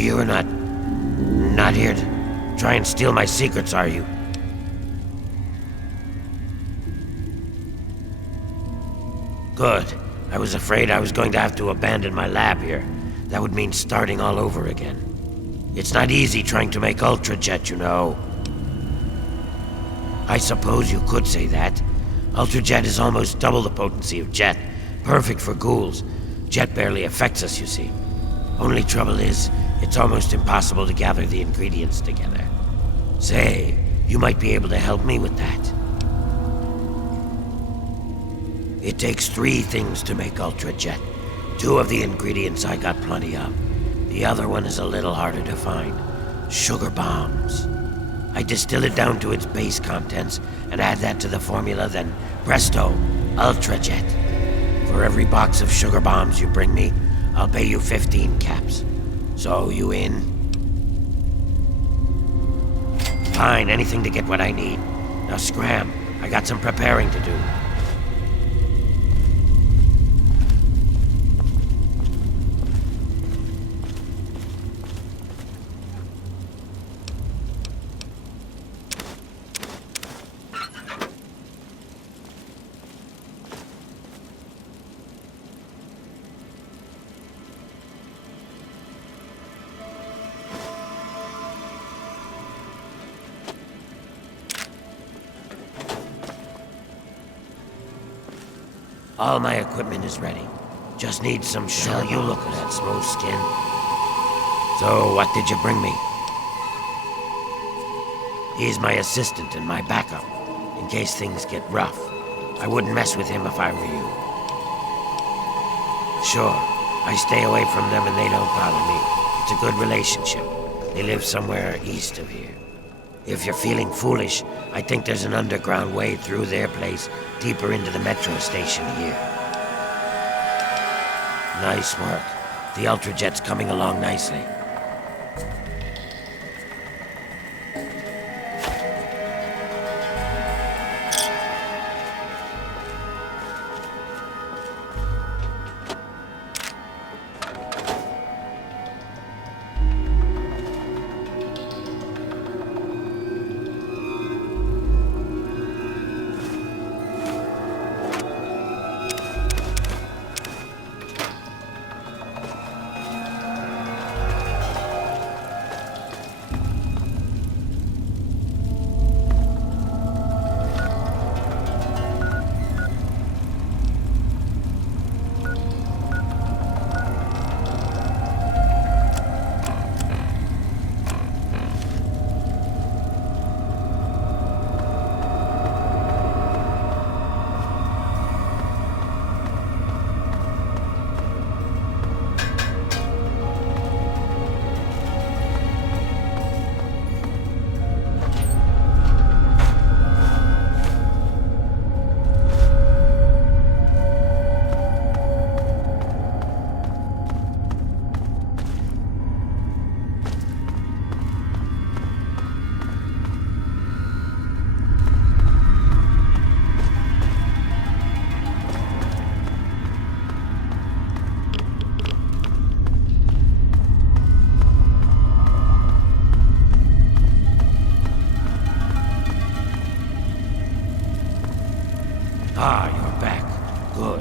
You're not here to try and steal my secrets, are you? Good. I was afraid I was going to have to abandon my lab here. That would mean starting all over again. It's not easy trying to make Ultrajet, you know. I suppose you could say that. Ultrajet is almost double the potency of Jet. Perfect for ghouls. Jet barely affects us, you see. Only trouble is, it's almost impossible to gather the ingredients together. Say, you might be able to help me with that. It takes 3 things to make Ultrajet. 2 of the ingredients I got plenty of. The other one is a little harder to find. Sugar bombs. I distill it down to its base contents and add that to the formula, then presto, Ultrajet. For every box of sugar bombs you bring me, I'll pay you 15 caps. So, you in? Fine, anything to get what I need. Now scram, I got some preparing to do. All my equipment is ready. Just need some shell. You look at that smooth skin. So, what did you bring me? He's my assistant and my backup, in case things get rough. I wouldn't mess with him if I were you. Sure, I stay away from them and they don't bother me. It's a good relationship. They live somewhere east of here. If you're feeling foolish, I think there's an underground way through their place, deeper into the metro station here. Nice work. The Ultrajet's coming along nicely. Ah, you're back. Good.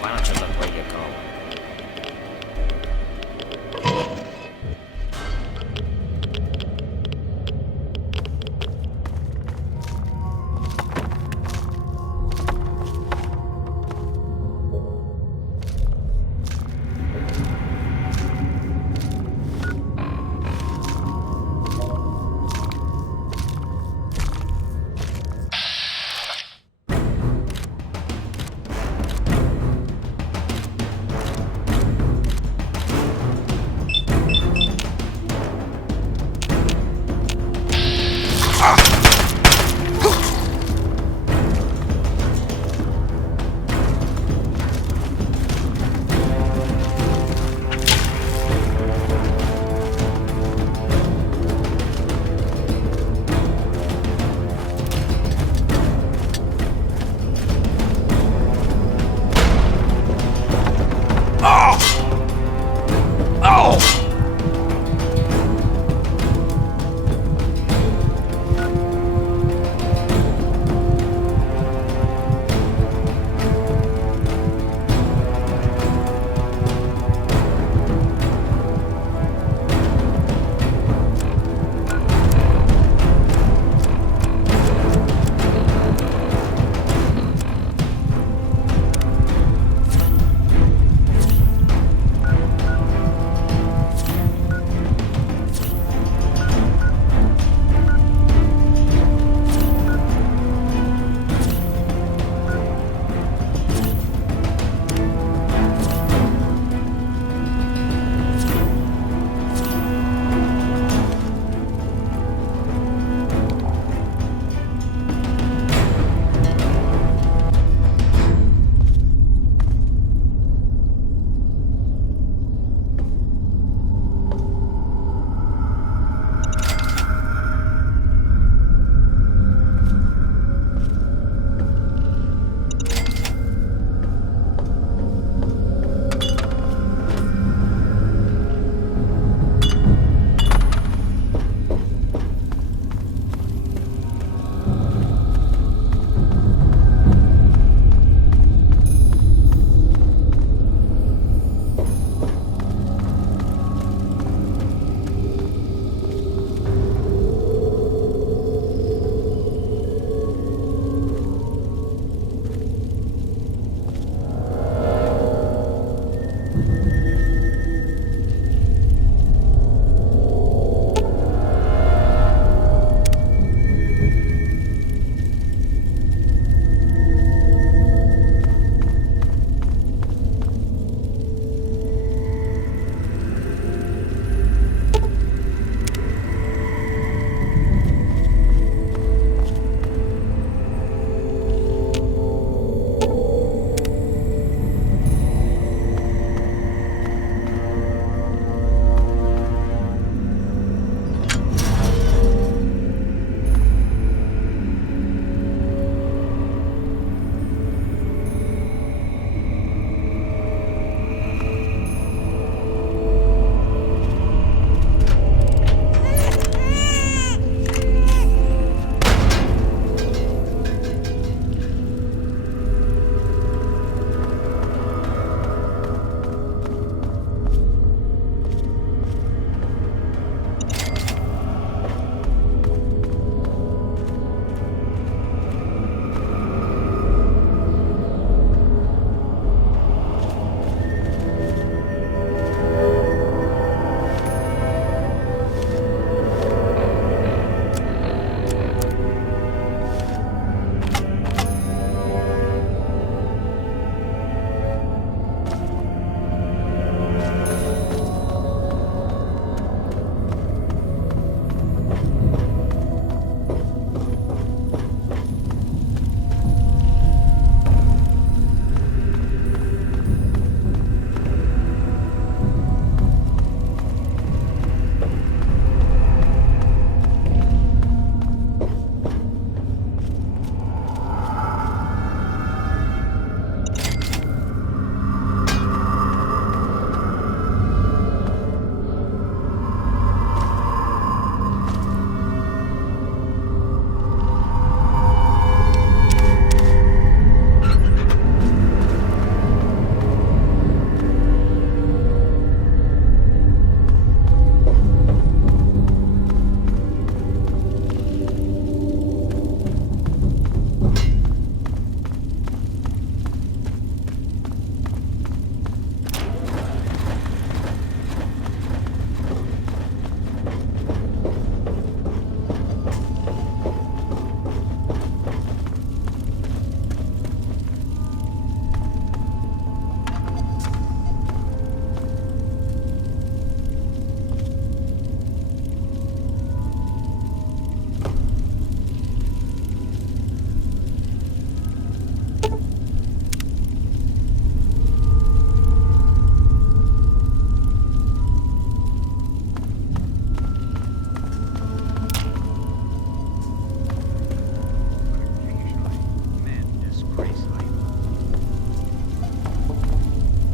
Why don't you look where you're going?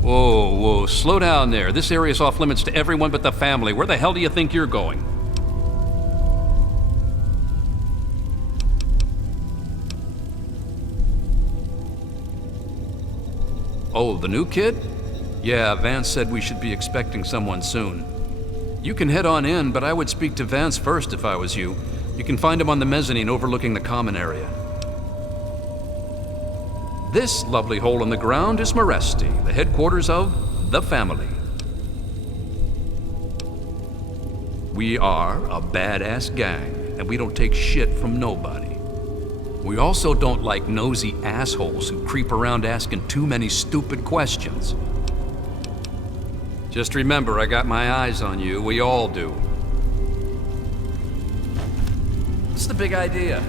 Whoa, slow down there. This area's off limits to everyone but the family. Where the hell do you think you're going? Oh, the new kid? Yeah, Vance said we should be expecting someone soon. You can head on in, but I would speak to Vance first if I was you. You can find him on the mezzanine overlooking the common area. This lovely hole in the ground is Maresti, the headquarters of the family. We are a badass gang, and we don't take shit from nobody. We also don't like nosy assholes who creep around asking too many stupid questions. Just remember, I got my eyes on you. We all do. What's the big idea?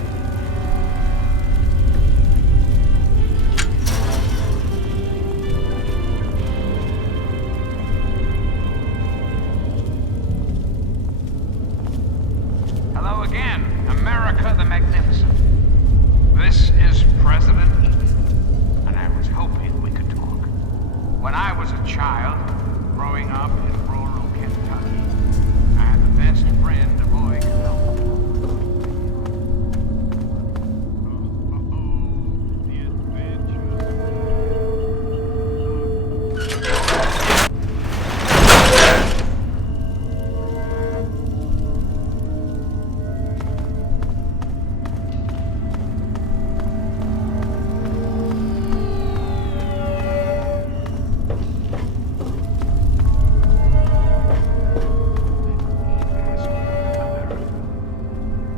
Hello again, America the Magnificent. This is President Eden, and I was hoping we could talk. When I was a child, growing up in rural Kentucky, I had the best friend a boy could know.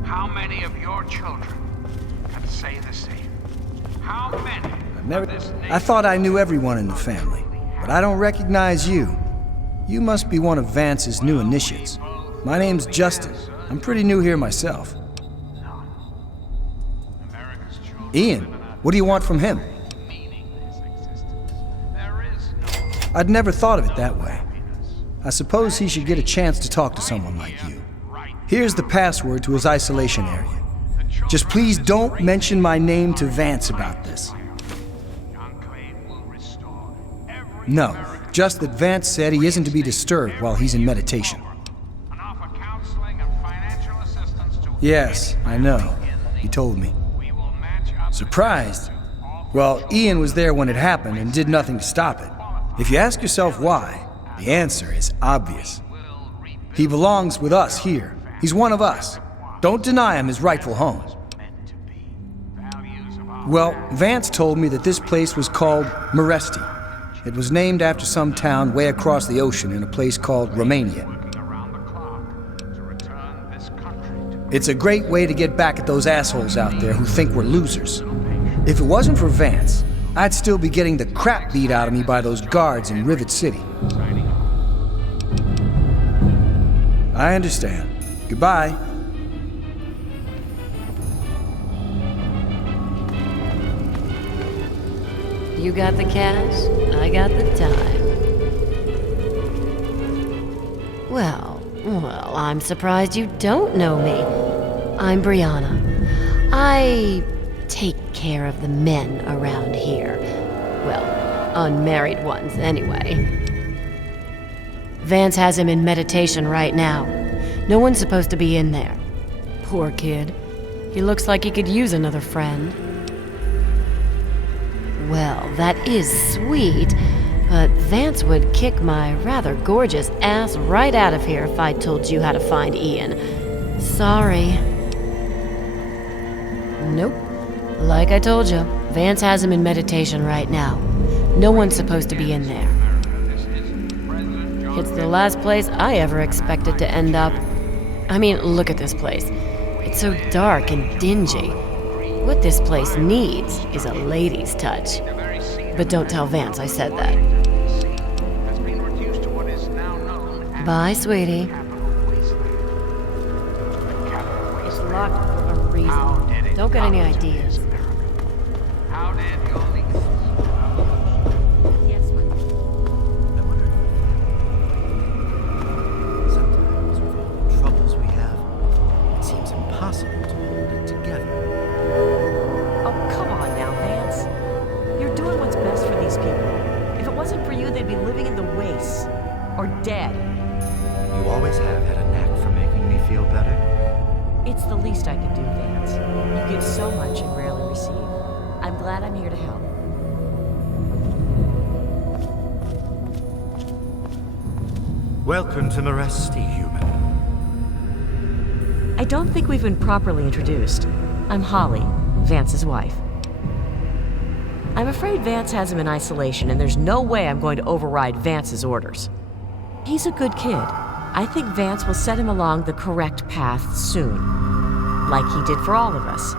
How many of your children can say the same? How many? I thought I knew everyone in the family, but I don't recognize you. You must be one of Vance's new initiates. My name's Justin. I'm pretty new here myself. Ian, what do you want from him? I'd never thought of it that way. I suppose he should get a chance to talk to someone like you. Here's the password to his isolation area. Just please don't mention my name to Vance about this. No, just that Vance said he isn't to be disturbed while he's in meditation. Yes, I know. He told me. Surprised? Well, Ian was there when it happened and did nothing to stop it. If you ask yourself why, the answer is obvious. He belongs with us here. He's one of us. Don't deny him his rightful home. Well, Vance told me that this place was called Maresti. It was named after some town way across the ocean in a place called Romania. It's a great way to get back at those assholes out there who think we're losers. If it wasn't for Vance, I'd still be getting the crap beat out of me by those guards in Rivet City. I understand. Goodbye. You got the cash, I got the time. Well, I'm surprised you don't know me. I'm Brianna. I take care of the men around here. Well, unmarried ones, anyway. Vance has him in meditation right now. No one's supposed to be in there. Poor kid. He looks like he could use another friend. Well, that is sweet, but Vance would kick my rather gorgeous ass right out of here if I told you how to find Ian. Sorry. Nope. Like I told you, Vance has him in meditation right now. No one's supposed to be in there. It's the last place I ever expected to end up. I mean, look at this place. It's so dark and dingy. What this place needs is a lady's touch. But don't tell Vance I said that. Bye, sweetie. It's locked for a reason. Don't get any ideas. How did your Yes, Sometimes with all the troubles we have, it seems impossible to hold it together. Oh, come on now, Vance. You're doing what's best for these people. If it wasn't for you, they'd be or dead. You always have had a knack for making me feel better. It's the least I can do, Vance. You give so much and rarely receive. I'm glad I'm here to help. Welcome to Meresti, human. I don't think we've been properly introduced. I'm Holly, Vance's wife. I'm afraid Vance has him in isolation, and there's no way I'm going to override Vance's orders. He's a good kid. I think Vance will set him along the correct path soon, like he did for all of us.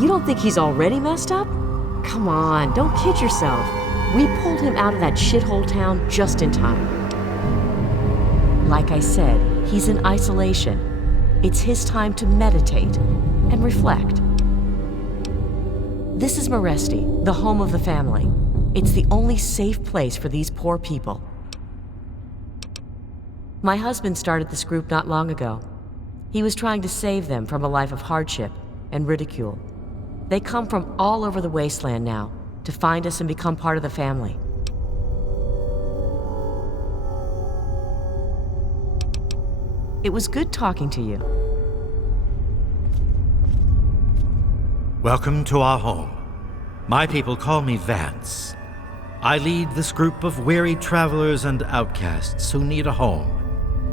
You don't think he's already messed up? Come on, don't kid yourself. We pulled him out of that shithole town just in time. Like I said, he's in isolation. It's his time to meditate and reflect. This is Meresti, the home of the family. It's the only safe place for these poor people. My husband started this group not long ago. He was trying to save them from a life of hardship and ridicule. They come from all over the wasteland now to find us and become part of the family. It was good talking to you. Welcome to our home. My people call me Vance. I lead this group of weary travelers and outcasts who need a home.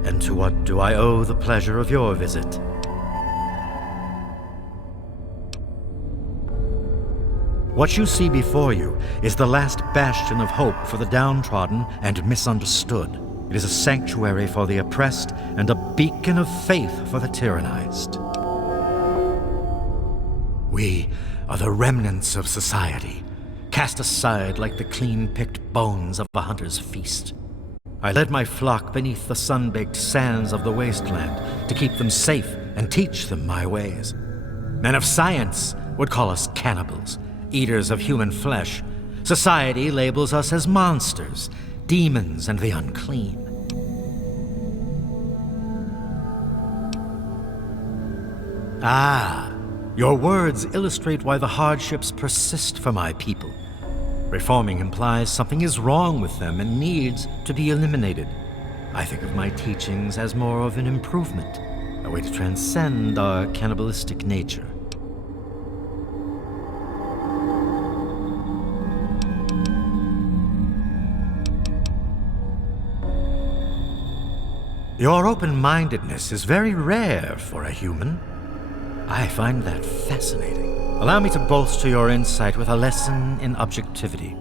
And to what do I owe the pleasure of your visit? What you see before you is the last bastion of hope for the downtrodden and misunderstood. It is a sanctuary for the oppressed and a beacon of faith for the tyrannized. We are the remnants of society, cast aside like the clean-picked bones of a hunter's feast. I led my flock beneath the sun-baked sands of the wasteland to keep them safe and teach them my ways. Men of science would call us cannibals, eaters of human flesh. Society labels us as monsters, demons, and the unclean. Ah, your words illustrate why the hardships persist for my people. Reforming implies something is wrong with them and needs to be eliminated. I think of my teachings as more of an improvement, a way to transcend our cannibalistic nature. Your open-mindedness is very rare for a human. I find that fascinating. Allow me to bolster your insight with a lesson in objectivity.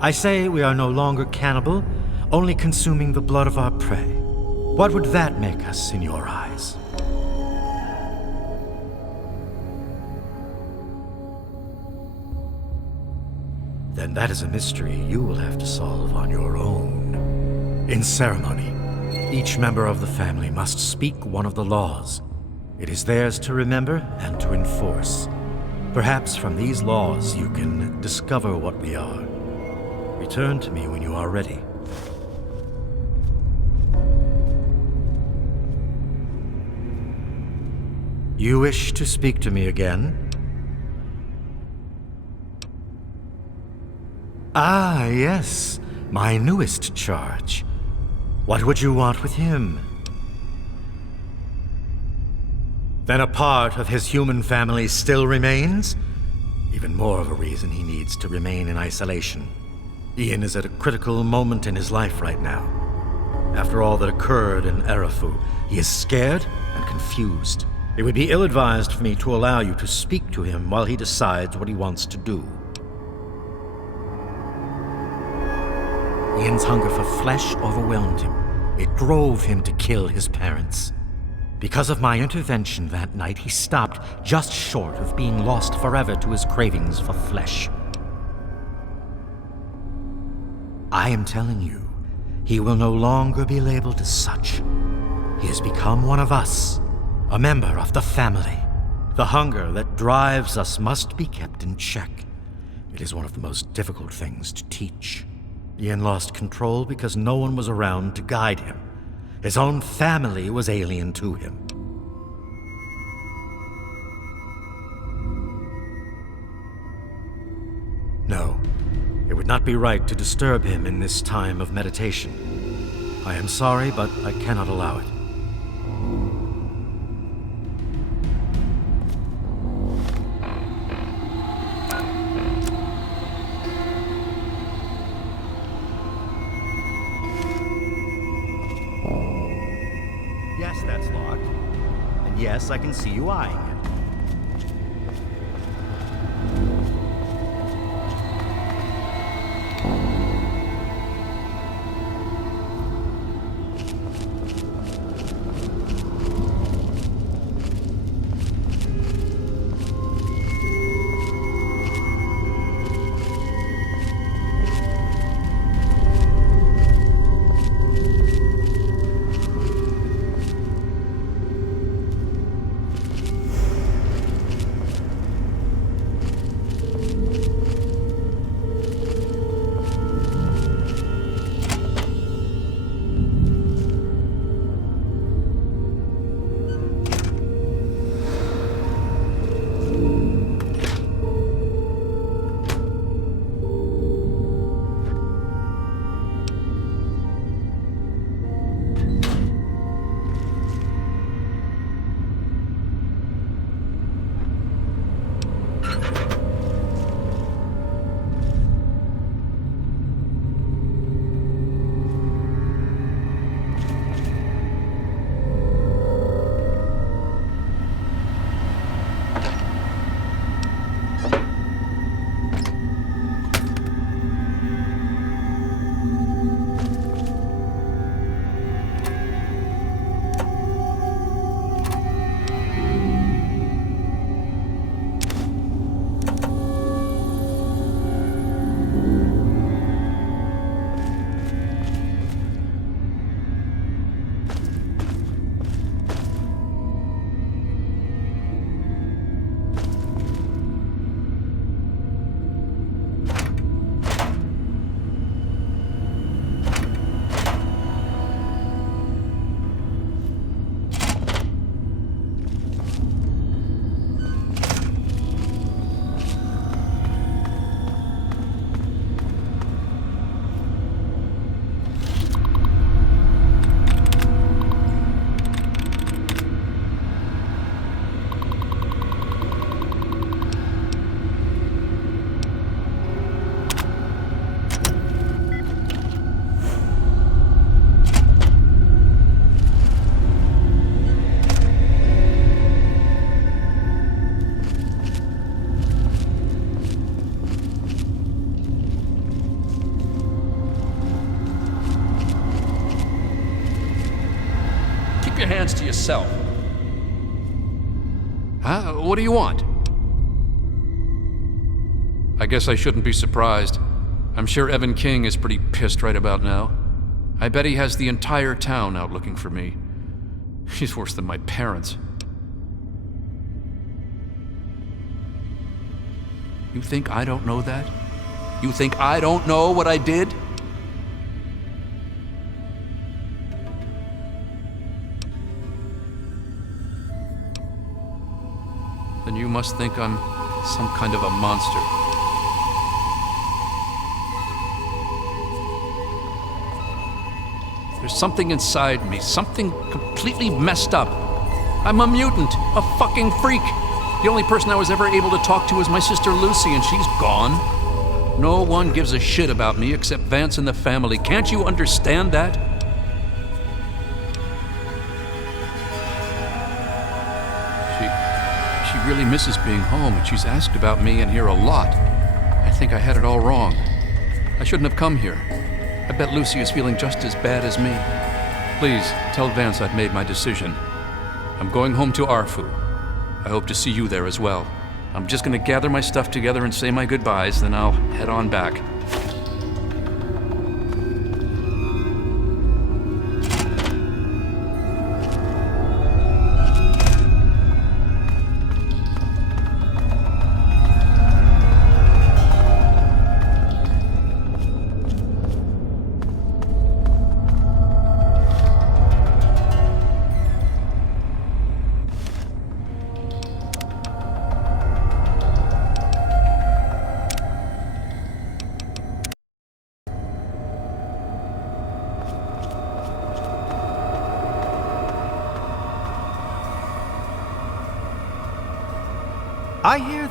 I say we are no longer cannibal, only consuming the blood of our prey. What would that make us in your eyes? Then that is a mystery you will have to solve on your own. In ceremony, each member of the family must speak one of the laws. It is theirs to remember and to enforce. Perhaps from these laws you can discover what we are. Return to me when you are ready. You wish to speak to me again? Ah, yes, my newest charge. What would you want with him? Then a part of his human family still remains? Even more of a reason he needs to remain in isolation. Ian is at a critical moment in his life right now. After all that occurred in Arafu, he is scared and confused. It would be ill-advised for me to allow you to speak to him while he decides what he wants to do. Ian's hunger for flesh overwhelmed him. It drove him to kill his parents. Because of my intervention that night, he stopped just short of being lost forever to his cravings for flesh. I am telling you, he will no longer be labeled as such. He has become one of us, a member of the family. The hunger that drives us must be kept in check. It is one of the most difficult things to teach. Ian lost control because no one was around to guide him. His own family was alien to him. No, It would not be right to disturb him in this time of meditation. I am sorry, but I cannot allow it. Yes, that's locked. And yes, I can see you eyeing it. Your hands to yourself. Huh? What do you want? I guess I shouldn't be surprised. I'm sure Evan King is pretty pissed right about now. I bet he has the entire town out looking for me. He's worse than my parents. You think I don't know that? You think I don't know what I did? Then you must think I'm some kind of a monster. There's something inside me, something completely messed up. I'm a mutant, a fucking freak. The only person I was ever able to talk to is my sister Lucy, and she's gone. No one gives a shit about me except Vance and the family. Can't you understand that? She really misses being home, and she's asked about me in here a lot. I think I had it all wrong. I shouldn't have come here. I bet Lucy is feeling just as bad as me. Please, tell Vance I've made my decision. I'm going home to Arfu. I hope to see you there as well. I'm just gonna gather my stuff together and say my goodbyes, then I'll head on back.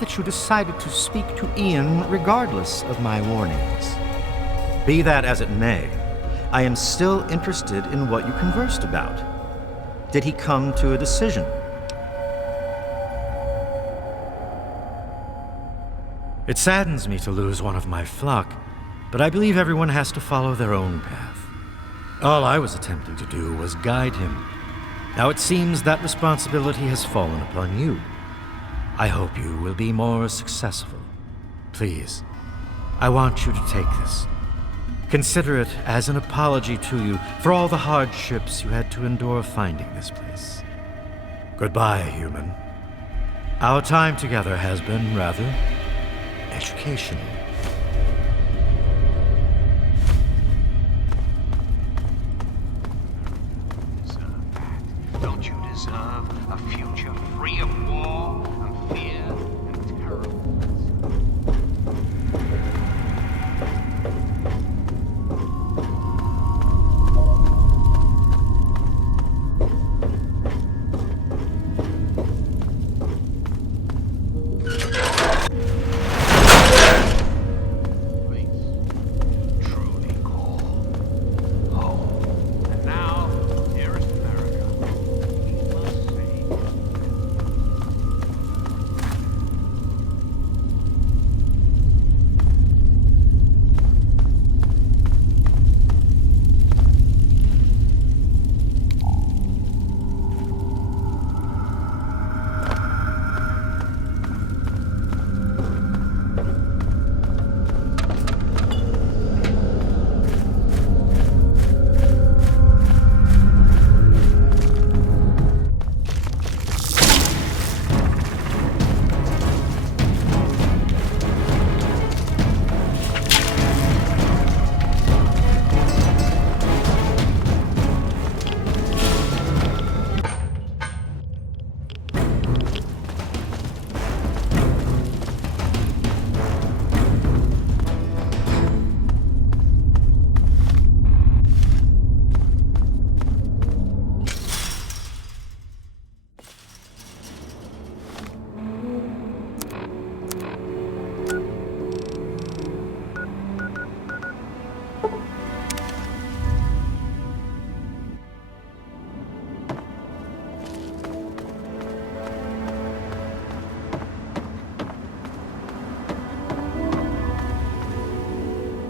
that you decided to speak to Ian regardless of my warnings. Be that as it may, I am still interested in what you conversed about. Did he come to a decision? It saddens me to lose one of my flock, but I believe everyone has to follow their own path. All I was attempting to do was guide him. Now it seems that responsibility has fallen upon you. I hope you will be more successful. Please, I want you to take this. Consider it as an apology to you for all the hardships you had to endure finding this place. Goodbye, human. Our time together has been rather educational. Deserve that. Don't you deserve a future free of war and fear and terror? Truly call home. And now, dearest America, we must say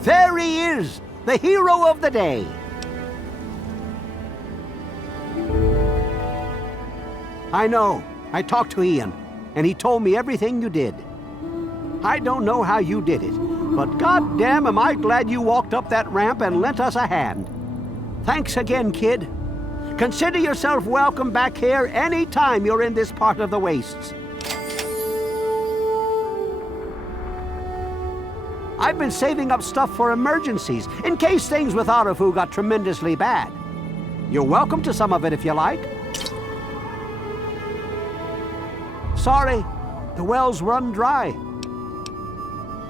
There he is, the hero of the day. I know. I talked to Ian, and he told me everything you did. I don't know how you did it, but goddamn am I glad you walked up that ramp and lent us a hand. Thanks again, kid. Consider yourself welcome back here any time you're in this part of the wastes. I've been saving up stuff for emergencies, in case things with Arafu got tremendously bad. You're welcome to some of it if you like. Sorry, the well's run dry.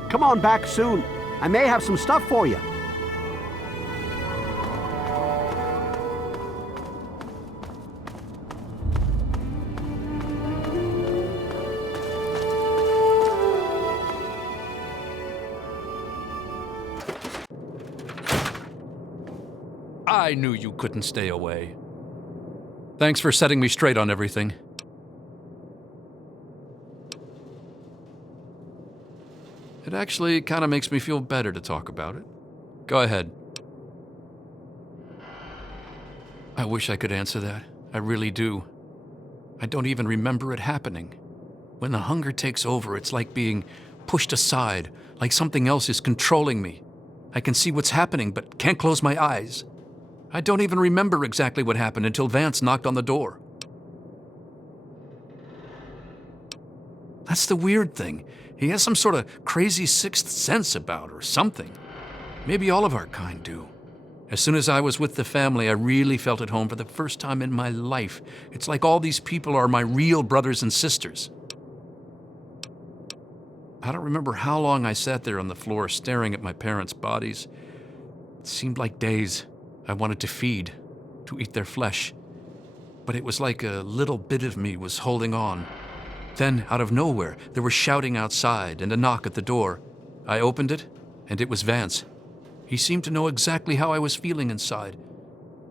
Come on back soon. I may have some stuff for you. I knew you couldn't stay away. Thanks for setting me straight on everything. It actually kind of makes me feel better to talk about it. Go ahead. I wish I could answer that. I really do. I don't even remember it happening. When the hunger takes over, it's like being pushed aside, like something else is controlling me. I can see what's happening, but can't close my eyes. I don't even remember exactly what happened until Vance knocked on the door. That's the weird thing. He has some sort of crazy sixth sense about her, or something. Maybe all of our kind do. As soon as I was with the family, I really felt at home for the first time in my life. It's like all these people are my real brothers and sisters. I don't remember how long I sat there on the floor staring at my parents' bodies. It seemed like days. I wanted to feed, to eat their flesh. But it was like a little bit of me was holding on. Then, out of nowhere, there was shouting outside and a knock at the door. I opened it, and it was Vance. He seemed to know exactly how I was feeling inside.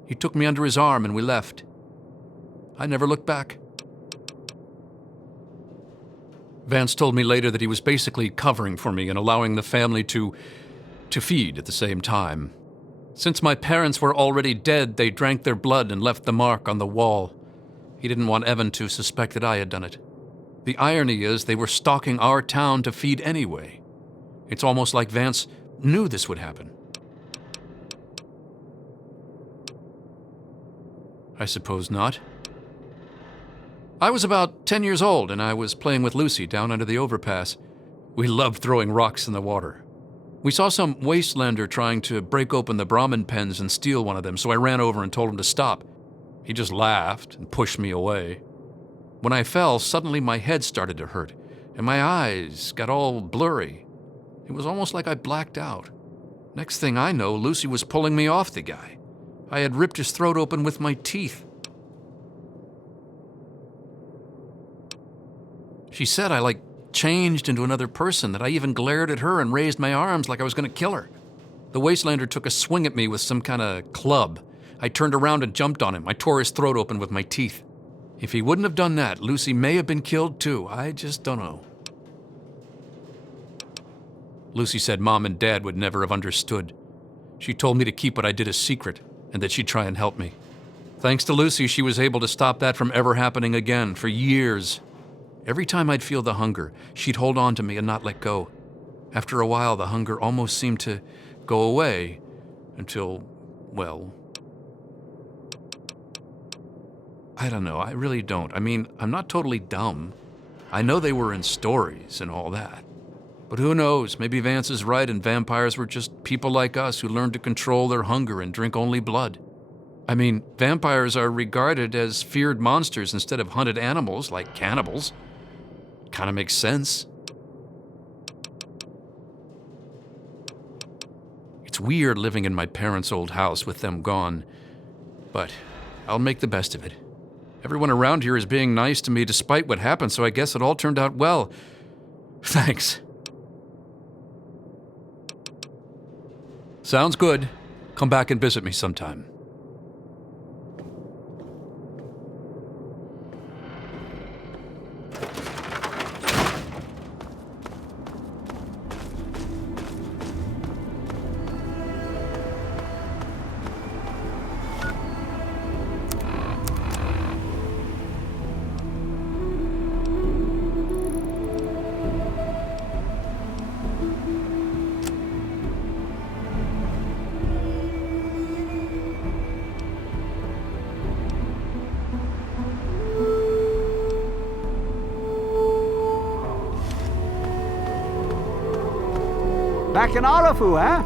He took me under his arm and we left. I never looked back. Vance told me later that he was basically covering for me and allowing the family to feed at the same time. Since my parents were already dead, they drank their blood and left the mark on the wall. He didn't want Evan to suspect that I had done it. The irony is they were stalking our town to feed anyway. It's almost like Vance knew this would happen. I suppose not. I was about 10 years old and I was playing with Lucy down under the overpass. We loved throwing rocks in the water. We saw some wastelander trying to break open the Brahmin pens and steal one of them, so I ran over and told him to stop. He just laughed and pushed me away. When I fell, suddenly my head started to hurt, and my eyes got all blurry. It was almost like I blacked out. Next thing I know, Lucy was pulling me off the guy. I had ripped his throat open with my teeth. She said I, changed into another person, that I even glared at her and raised my arms like I was going to kill her. The wastelander took a swing at me with some kind of club. I turned around and jumped on him. I tore his throat open with my teeth. If he wouldn't have done that, Lucy may have been killed too. I just don't know. Lucy said Mom and Dad would never have understood. She told me to keep what I did a secret and that she'd try and help me. Thanks to Lucy, she was able to stop that from ever happening again for years. Every time I'd feel the hunger, she'd hold on to me and not let go. After a while, the hunger almost seemed to go away until, well, I don't know. I really don't. I mean, I'm not totally dumb. I know they were in stories and all that. But who knows? Maybe Vance is right and vampires were just people like us who learned to control their hunger and drink only blood. I mean, vampires are regarded as feared monsters instead of hunted animals like cannibals. Kind of makes sense. It's weird living in my parents' old house with them gone, but I'll make the best of it. Everyone around here is being nice to me despite what happened, so I guess it all turned out well. Thanks. Sounds good. Come back and visit me sometime. Back in Arafu, huh?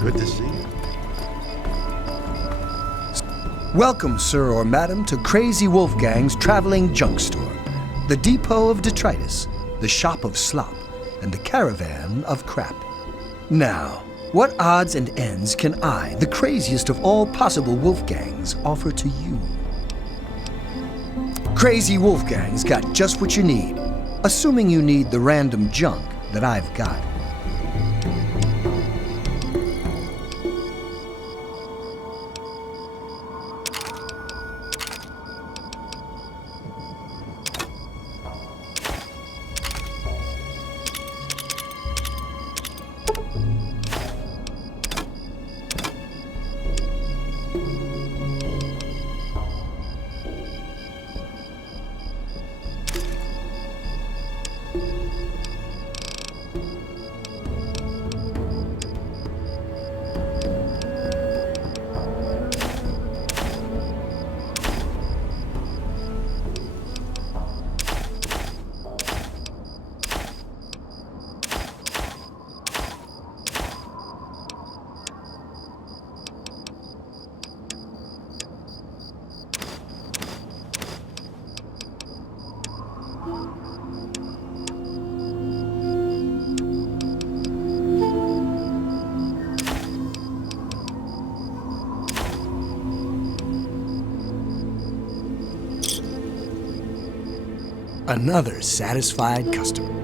Good to see you. Welcome, sir or madam, to Crazy Wolfgang's traveling junk store, the depot of detritus, the shop of slop, and the caravan of crap. Now, what odds and ends can I, the craziest of all possible Wolfgangs, offer to you? Crazy Wolfgang's got just what you need, assuming you need the random junk that I've got. Another satisfied customer.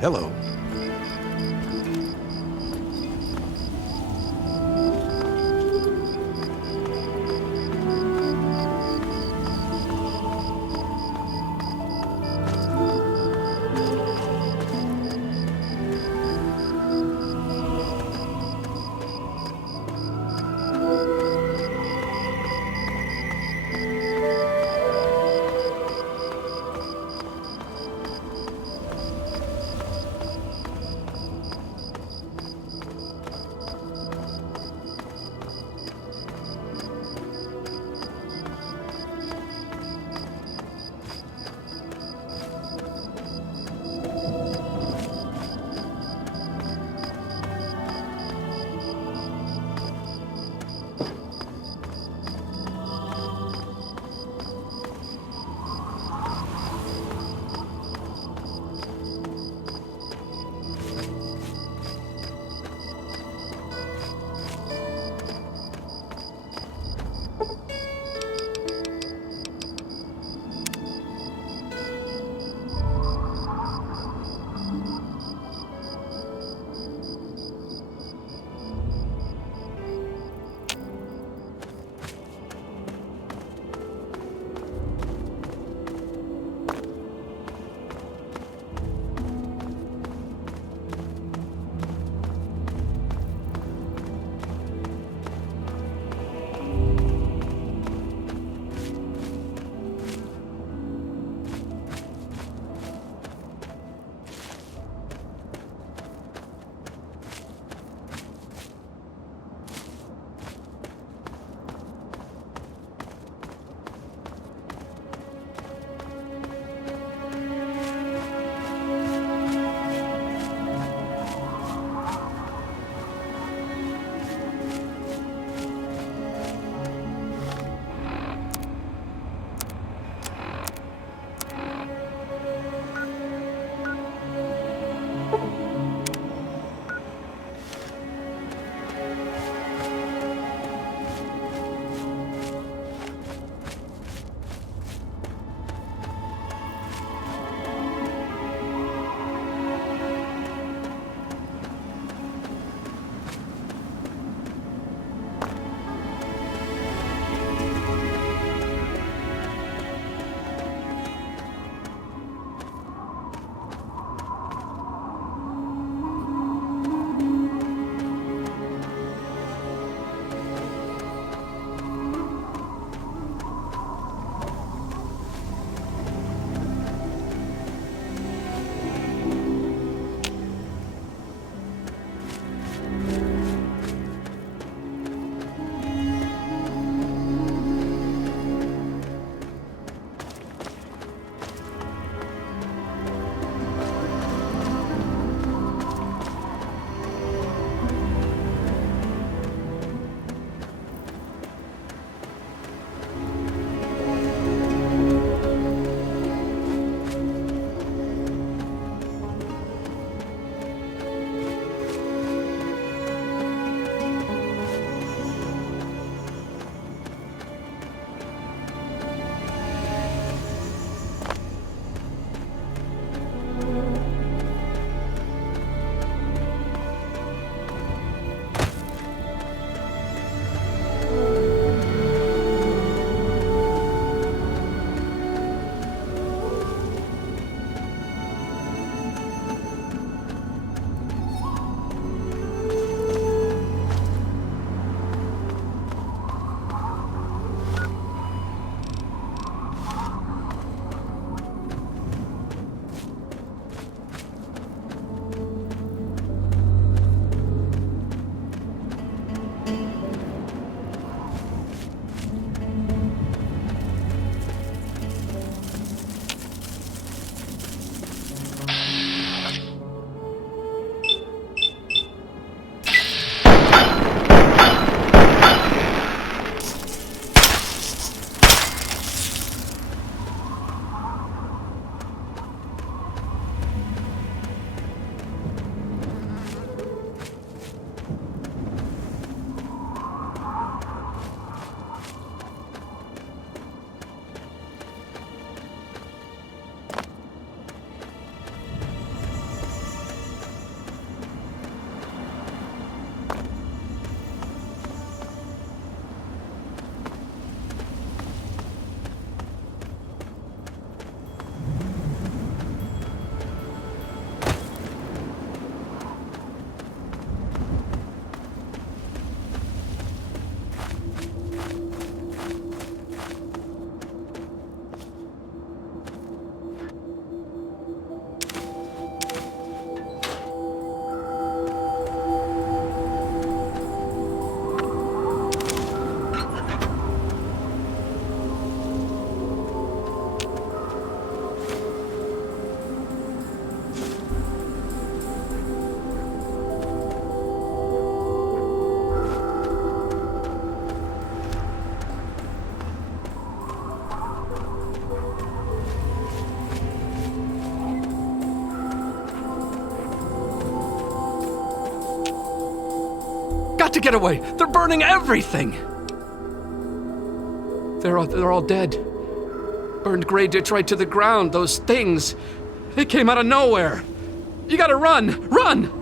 Hello. got to get away! They're burning everything! They're all dead. Burned Grey Ditch right to the ground. Those things, they came out of nowhere. You gotta run! Run!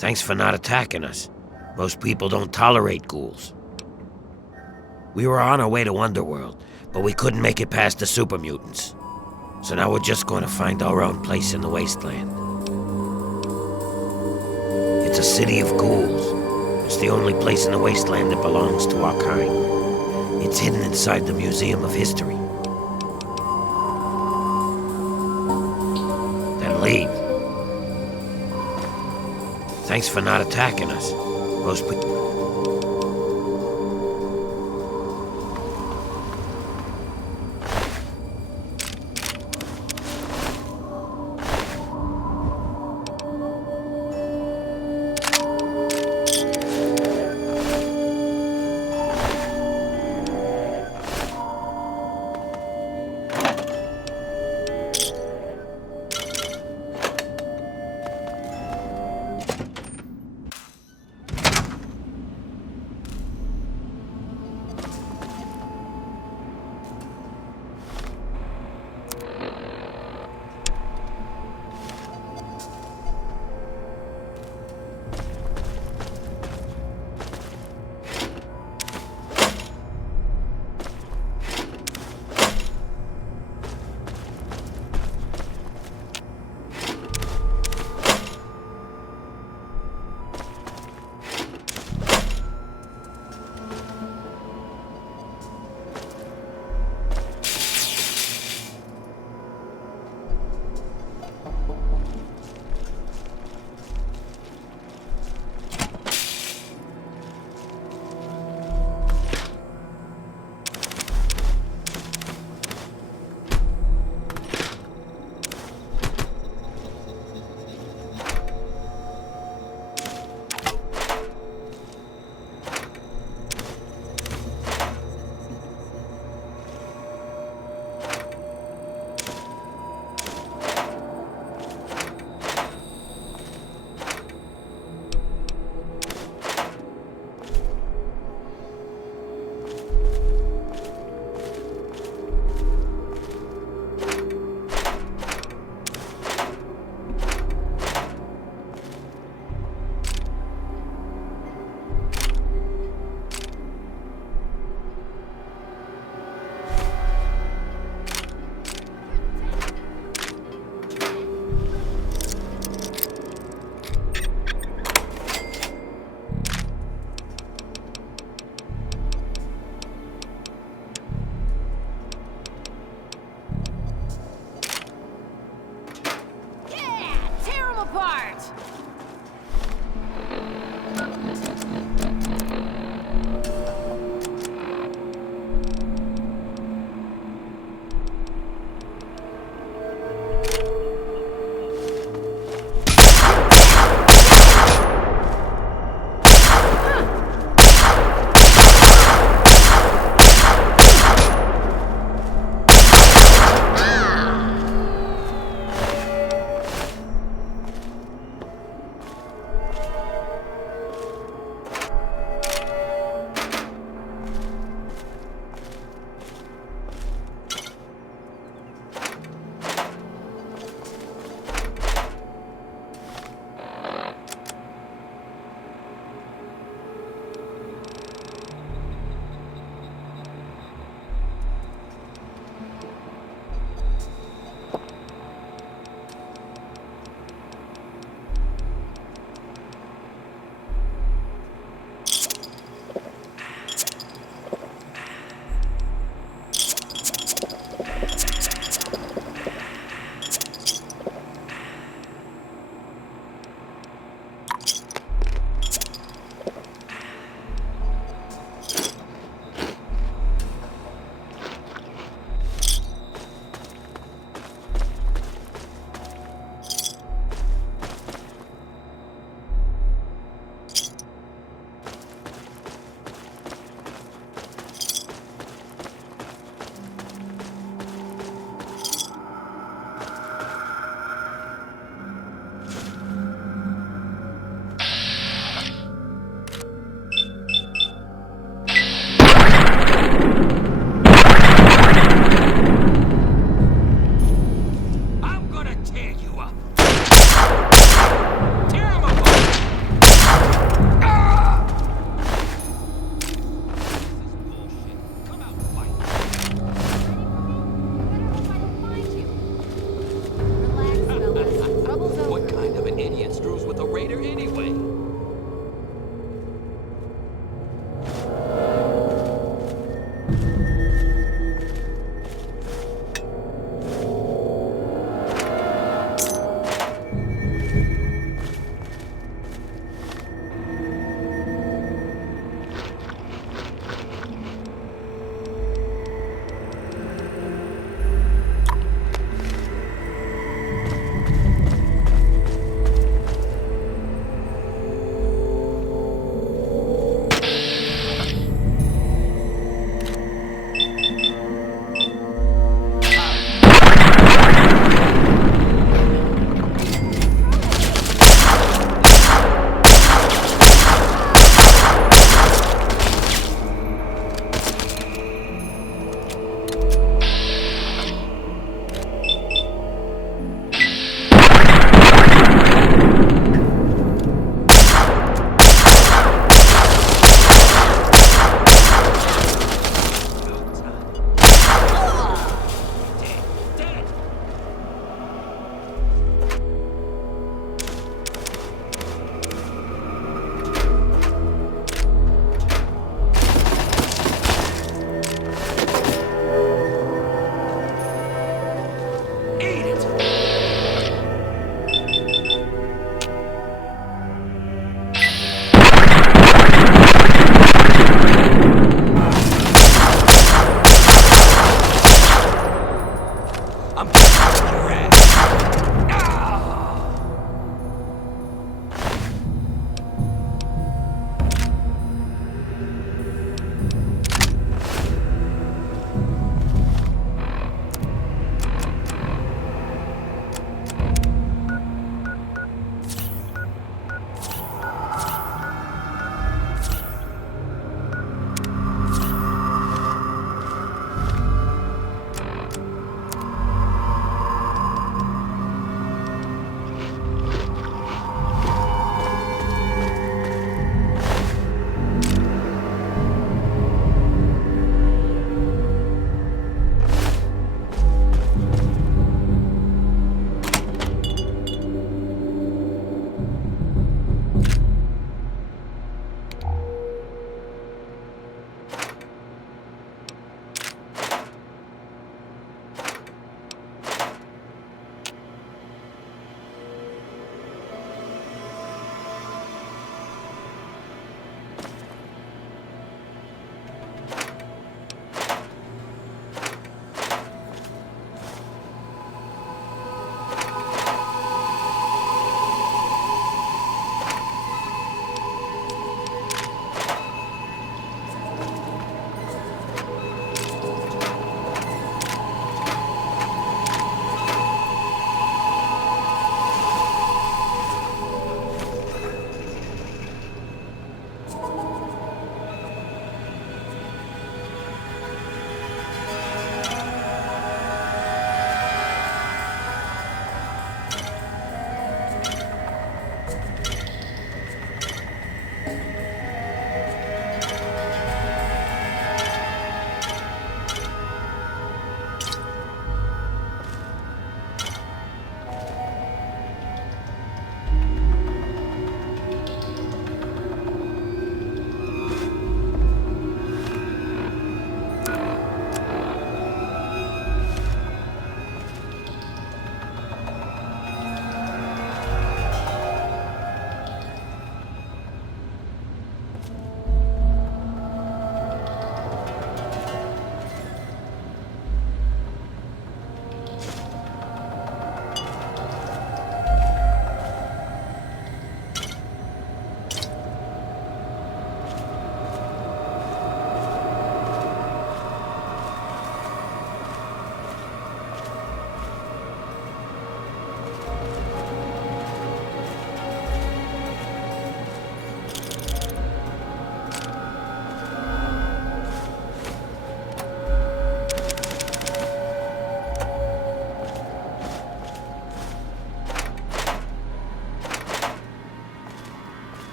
Thanks for not attacking us. Most people don't tolerate ghouls. We were on our way to Underworld, but we couldn't make it past the super mutants. So now we're just going to find our own place in the wasteland. It's a city of ghouls. It's the only place in the wasteland that belongs to our kind. It's hidden inside the Museum of History. Then leave. Thanks for not attacking us. Most people...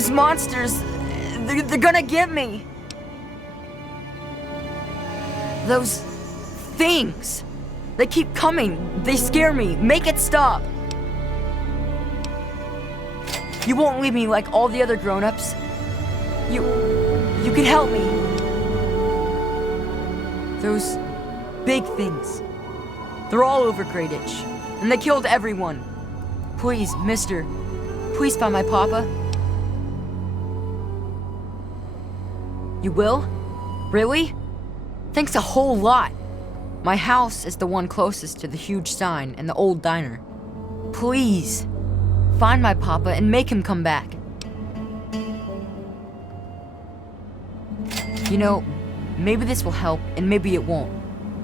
Those monsters, they're gonna get me. Those things. They keep coming. They scare me. Make it stop. You won't leave me like all the other grown-ups. You can help me. Those big things. They're all over Greyditch, and they killed everyone. Please, mister, please find my papa. You will? Really? Thanks a whole lot. My house is the one closest to the huge sign and the old diner. Please, find my papa and make him come back. You know, maybe this will help and maybe it won't.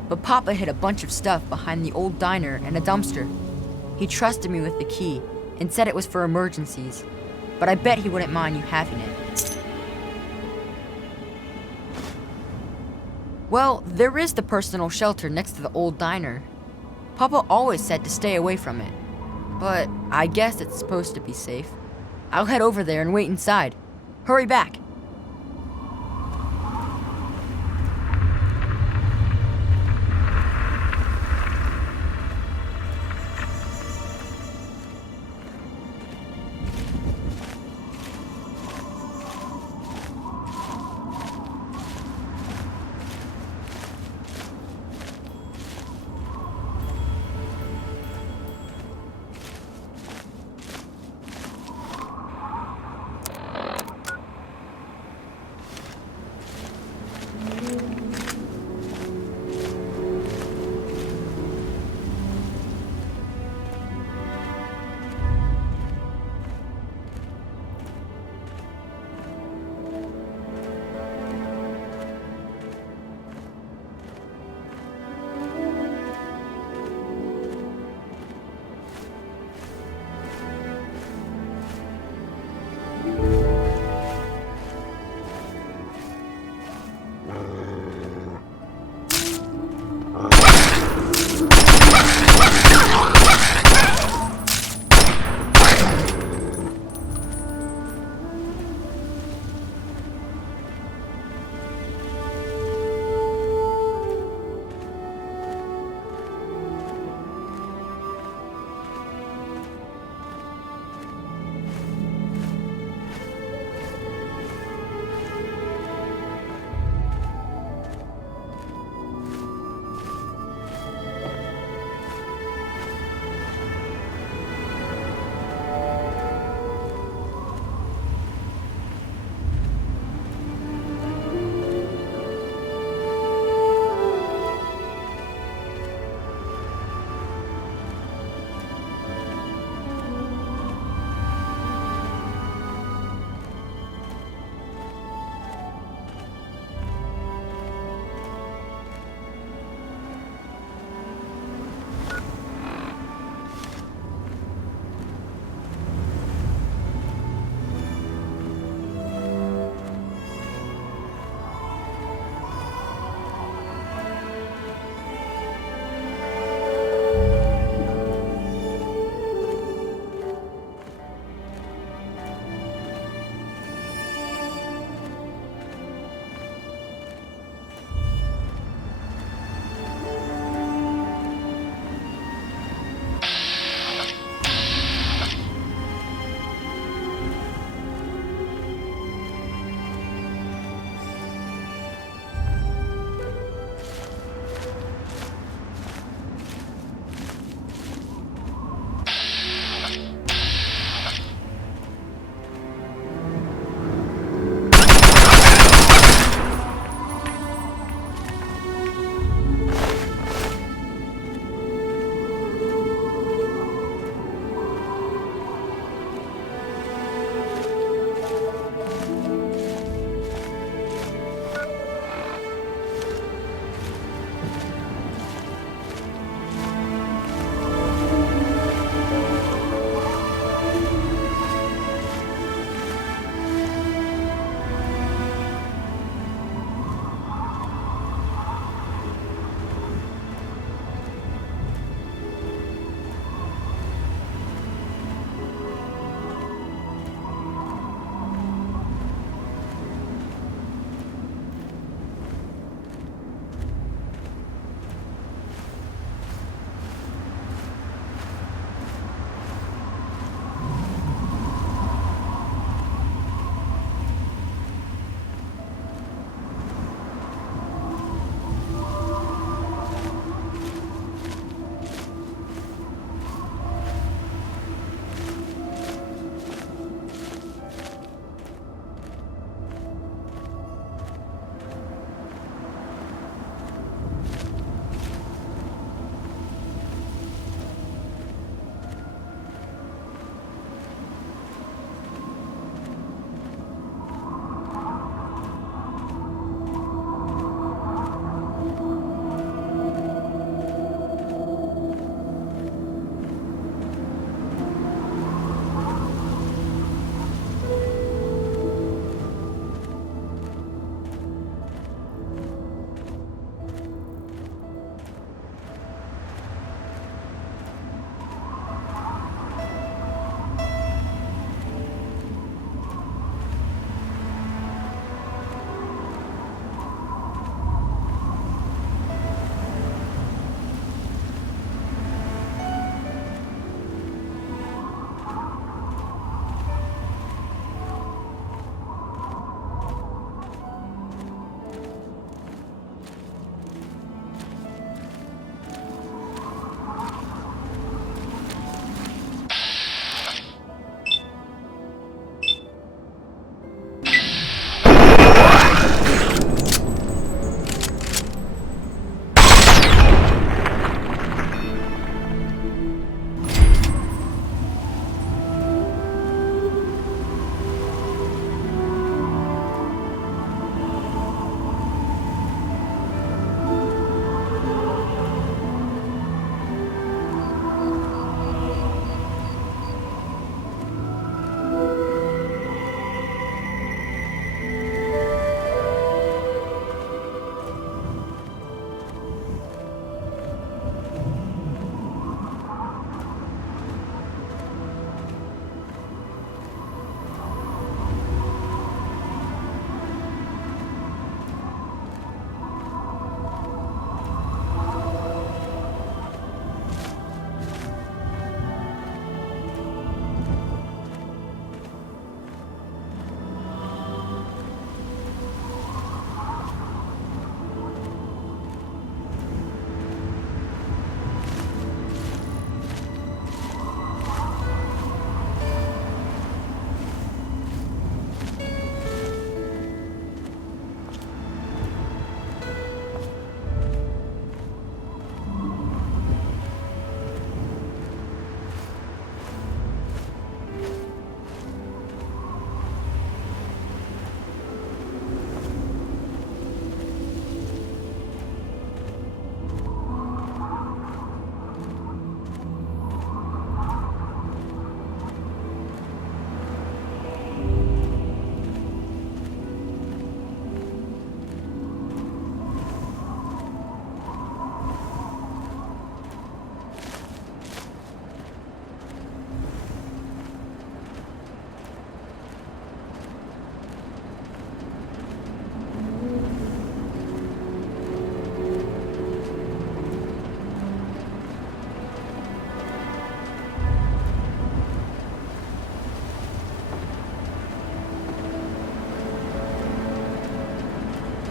But Papa hid a bunch of stuff behind the old diner and a dumpster. He trusted me with the key and said it was for emergencies. But I bet he wouldn't mind you having it. Well, there is the personal shelter next to the old diner. Papa always said to stay away from it. But I guess it's supposed to be safe. I'll head over there and wait inside. Hurry back.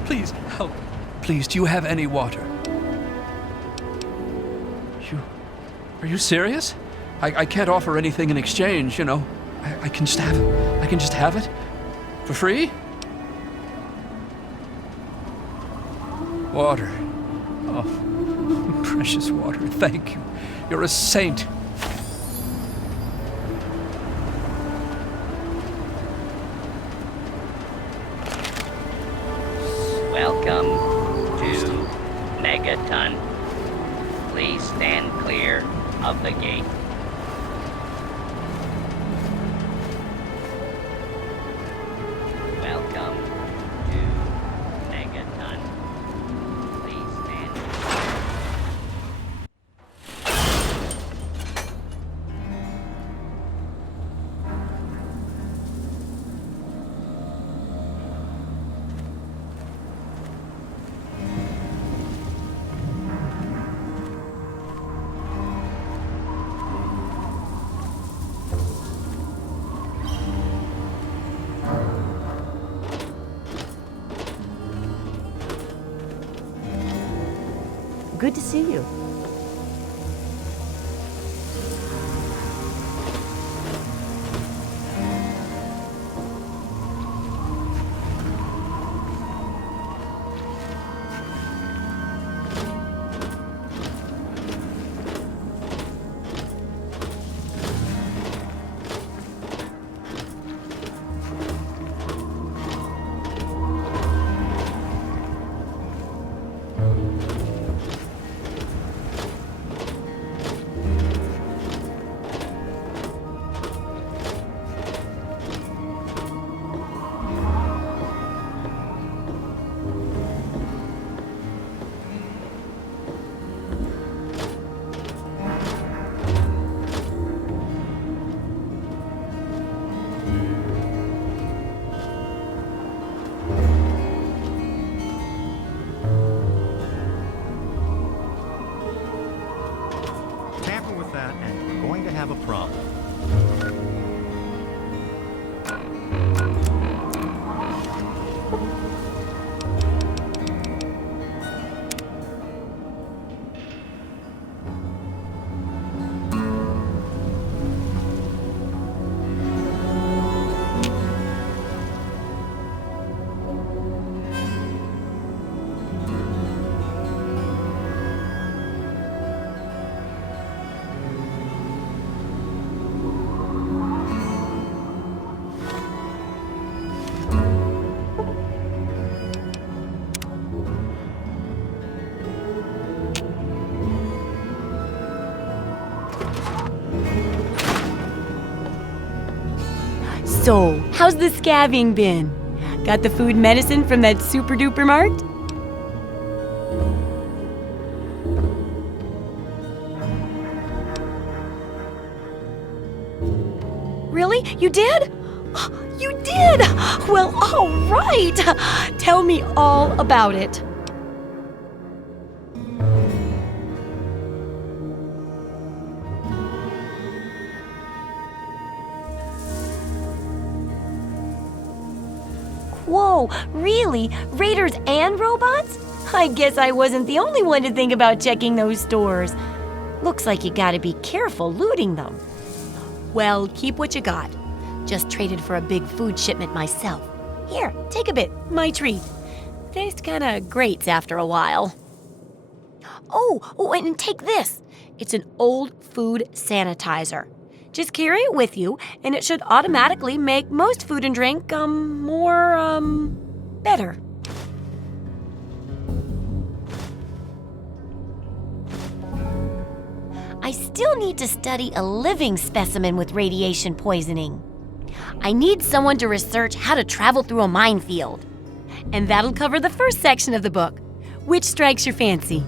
Please, help. Please, do you have any water? Are you serious? I can't offer anything in exchange, you know. I can just have it. I can just have it? For free? Water. Oh, precious water. Thank you. You're a saint. Welcome to Megaton. Please stand clear of the gate. Welcome to Megaton. Please stand clear. Good to see you. Tamper with that, and we're going to have a problem. So, how's the scabbing been? Got the food medicine from that super duper mart? Really? You did? You did! Well, all right! Tell me all about it. Whoa, really? Raiders and robots? I guess I wasn't the only one to think about checking those stores. Looks like you gotta be careful looting them. Well, keep what you got. Just traded for a big food shipment myself. Here, take a bit, my treat. Tastes kinda grates after a while. Oh, and take this. It's an old food sanitizer. Just carry it with you, and it should automatically make most food and drink, better. I still need to study a living specimen with radiation poisoning. I need someone to research how to travel through a minefield. And that'll cover the first section of the book. Which strikes your fancy?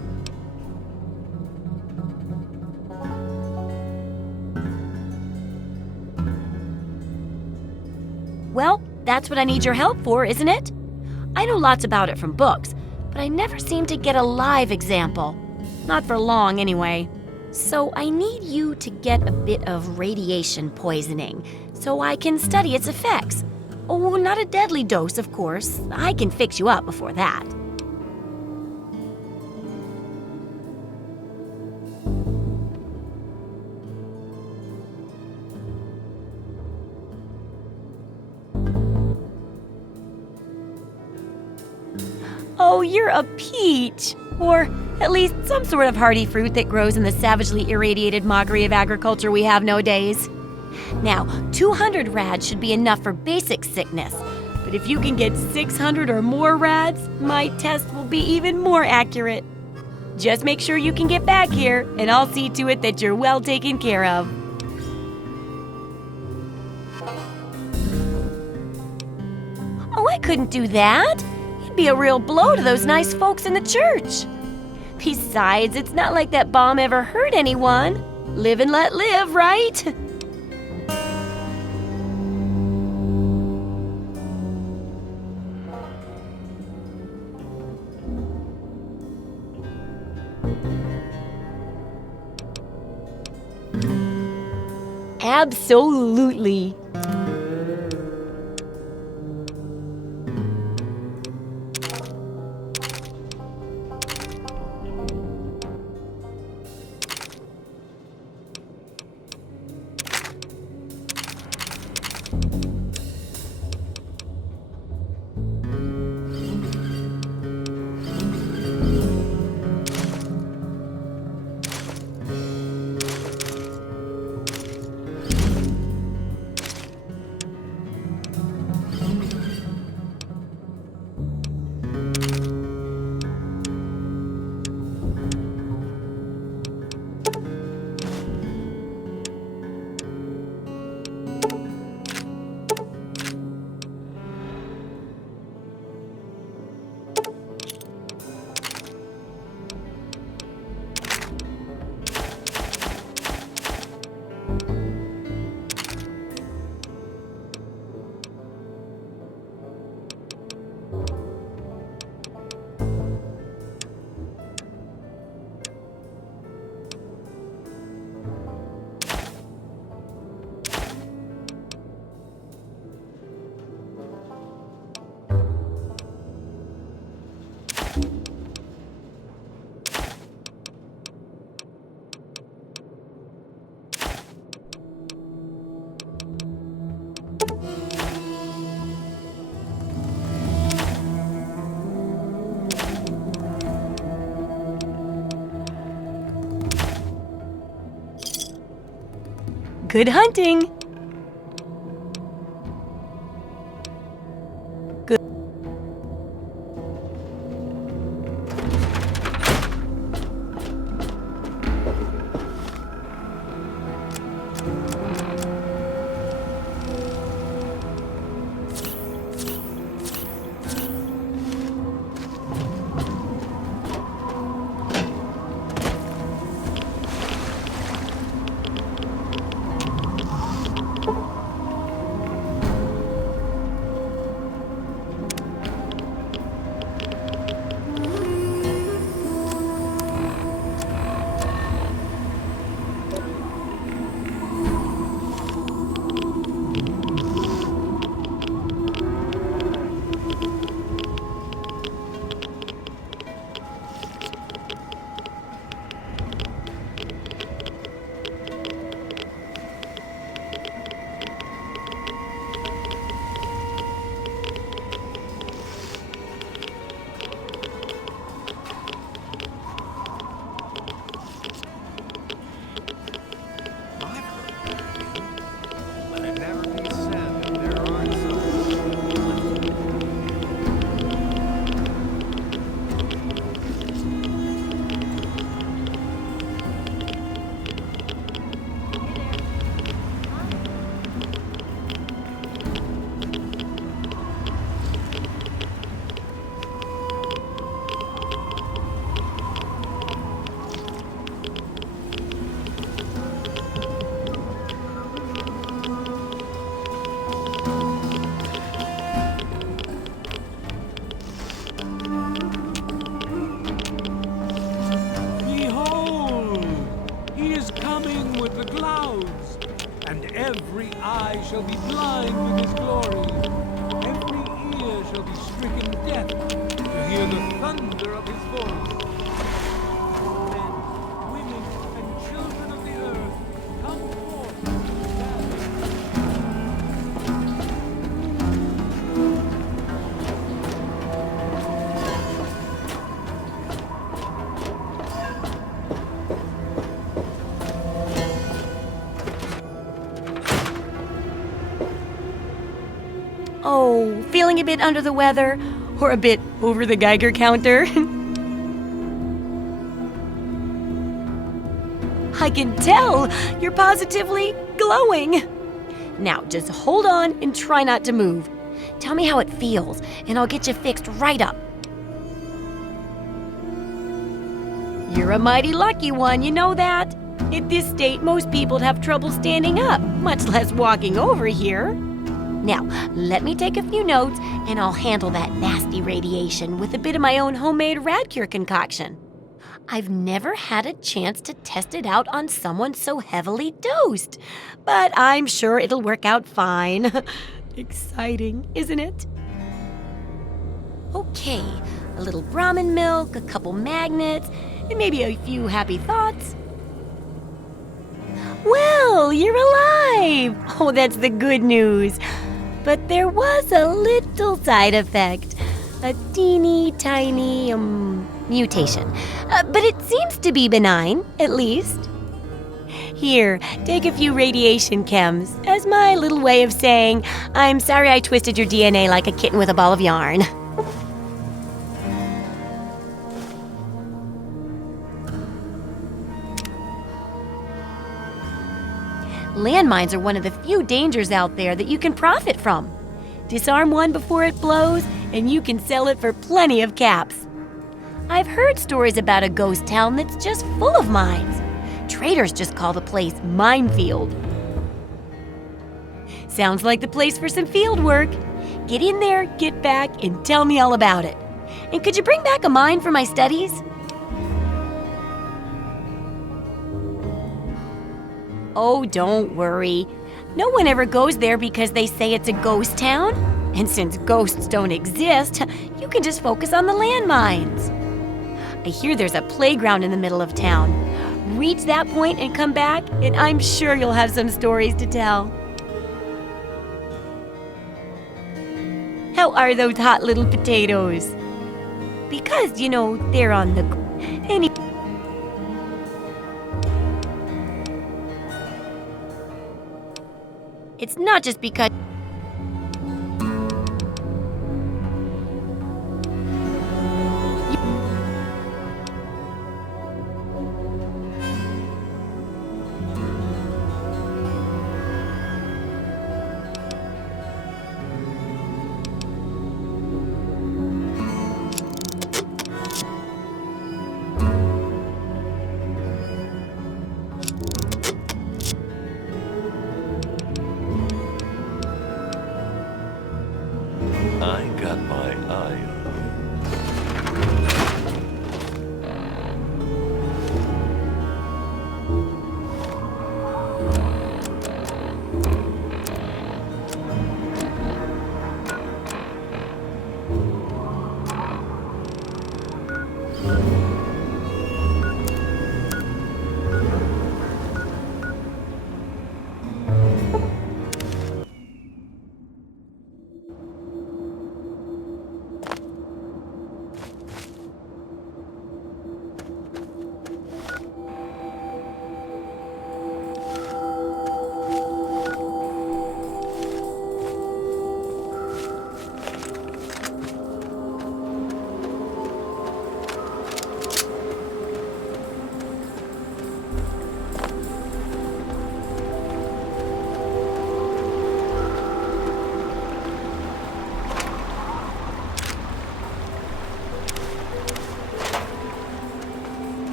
Well, that's what I need your help for, isn't it? I know lots about it from books, but I never seem to get a live example. Not for long, anyway. So I need you to get a bit of radiation poisoning so I can study its effects. Oh, not a deadly dose, of course. I can fix you up before that. Oh, you're a peach! Or at least some sort of hardy fruit that grows in the savagely irradiated mockery of agriculture we have nowadays. Now, 200 rads should be enough for basic sickness, but if you can get 600 or more rads, my test will be even more accurate. Just make sure you can get back here, and I'll see to it that you're well taken care of. Oh, I couldn't do that. It'd be a real blow to those nice folks in the church. Besides, it's not like that bomb ever hurt anyone. Live and let live, right? Absolutely. Good hunting! Every eye shall be blind with his glory. thunder of his voice. Men, women, and children of the earth, come forth to gather. Oh, feeling a bit under the weather? Or a bit over the Geiger counter? I can tell! You're positively glowing! Now, just hold on and try not to move. Tell me how it feels, and I'll get you fixed right up. You're a mighty lucky one, you know that? At this state, most people'd have trouble standing up, much less walking over here. Now, let me take a few notes, and I'll handle that nasty radiation with a bit of my own homemade Radcure concoction. I've never had a chance to test it out on someone so heavily dosed, but I'm sure it'll work out fine. Exciting, isn't it? Okay, a little Brahmin milk, a couple magnets, and maybe a few happy thoughts. Well, you're alive! Oh, that's the good news. But there was a little side effect. A teeny tiny, mutation. But it seems to be benign, at least. Here, take a few radiation chems as my little way of saying, I'm sorry I twisted your DNA like a kitten with a ball of yarn. Landmines are one of the few dangers out there that you can profit from. Disarm one before it blows, and you can sell it for plenty of caps. I've heard stories about a ghost town that's just full of mines. Traders just call the place Minefield. Sounds like the place for some field work. Get in there, get back, and tell me all about it. And could you bring back a mine for my studies? Oh, don't worry. No one ever goes there because they say it's a ghost town. And since ghosts don't exist, you can just focus on the landmines. I hear there's a playground in the middle of town. Reach that point and come back, and I'm sure you'll have some stories to tell. How are those hot little potatoes? Because, you know, they're on the... It's not just because... I got my eye on